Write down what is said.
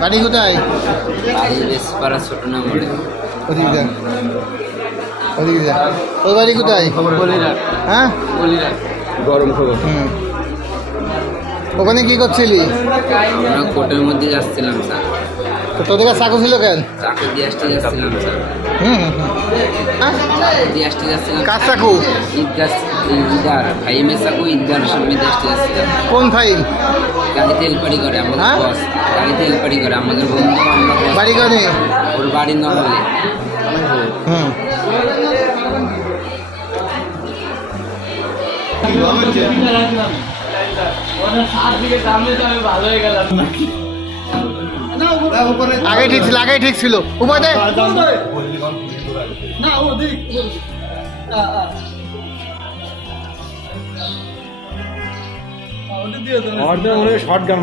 বাড়ি কোথায়? ওদিকে ওর বাড়ি কোথায়? হ্যাঁ, গরম খবর। ওখানে কি করছিলি? কোর্টের মধ্যে যাচ্ছিলাম স্যার। তো তোদের কাছে চাকু ছিল কেন? চাকু দিয়ে আসতে যাচ্ছিলাম স্যার। দিয়ে আসতে যাচ্ছিলাম। কার চাকু? ঈদগার ফাইমের চাকু, ঈদগার সামনে দিয়ে আসতে যাচ্ছিলাম। কোন ফাইল? গাড়িতে হেল্পারি করে আমাদের বস, গাড়িতে হেল্পারি করে আমাদের বন্ধু। বাড়ি কানে? ওর বাড়ির নগরে। আগে ঠিক ছিল, আগে ঠিক ছিল। উপায় দে না, ও দেখ শর্ট গান।